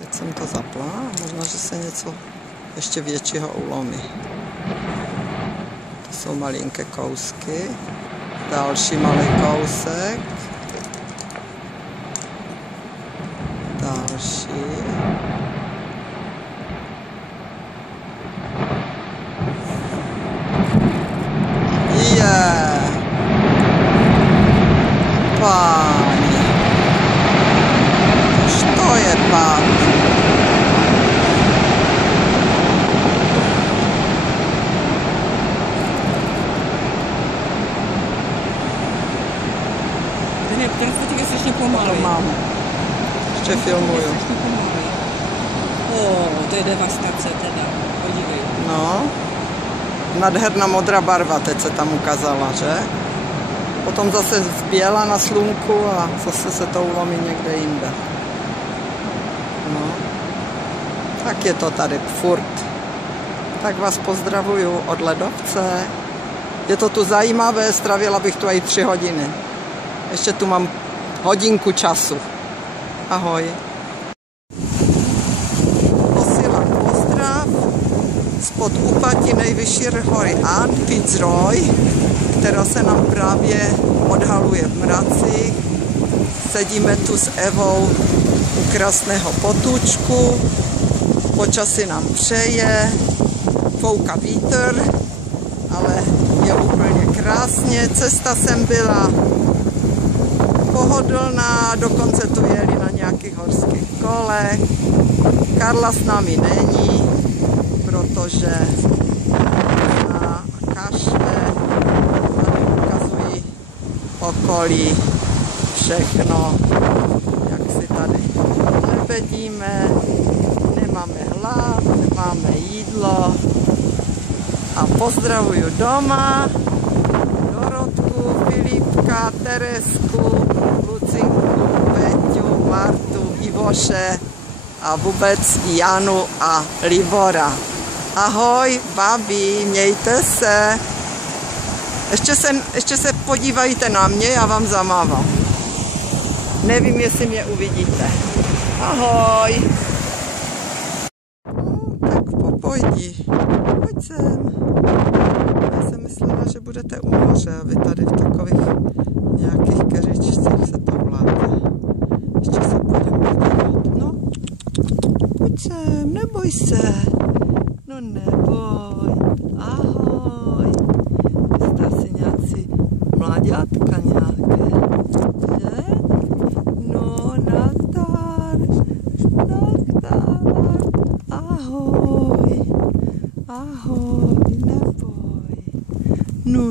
Teď jsem to zapla a možná, že se něco ještě většího ulomí. To jsou malinké kousky. Další malý kousek. Další. Páni. Už to je pád. Ten fotík je strašně pomalý. To mám. Ještě filmuju. To je devastace teda. Podívej. No. Nádherná modrá barva teď se tam ukázala, že? Potom zase zběla na slunku a zase se to ulomí někde jinde. No. Tak je to tady furt. Tak vás pozdravuju od ledovce. Je to tu zajímavé, strávila bych tu i 3 hodiny. Ještě tu mám hodinku času. Ahoj. Posílám pozdrav spod úpatí nejvyšší hory Ant Fitzroy, která se nám právě odhaluje v mracích. Sedíme tu s Evou u krásného potůčku. Počasí nám přeje, fouká vítr, ale je úplně krásně. Cesta sem byla pohodlná, dokonce tu jeli na nějakých horských kolech. Karla s námi není, protože kašle. Tady ukazují okolí všechno, jak si tady lebedíme. Nemáme hlad, nemáme jídlo. A pozdravuju doma Dorotku, Filipka, Teresku, Lucinku, Peťu, Martu, Ivoše a vůbec Janu a Libora. Ahoj, babi, mějte se. Ještě se podívejte na mě, já vám zamávám. Nevím, jestli mě uvidíte. Ahoj. No, tak popojdi. Pojď sem. Já jsem myslela, že budete u moře a vy tady v takových nějakých keřičcích se to vládne. Ještě se půjdeme podívat. No, pojď sem, neboj se. No neboj. Ahoj. Jste asi nějací mlaďátka nějaké. Že? No, nazdar. Nazdar. Ahoj. Ahoj, neboj. No.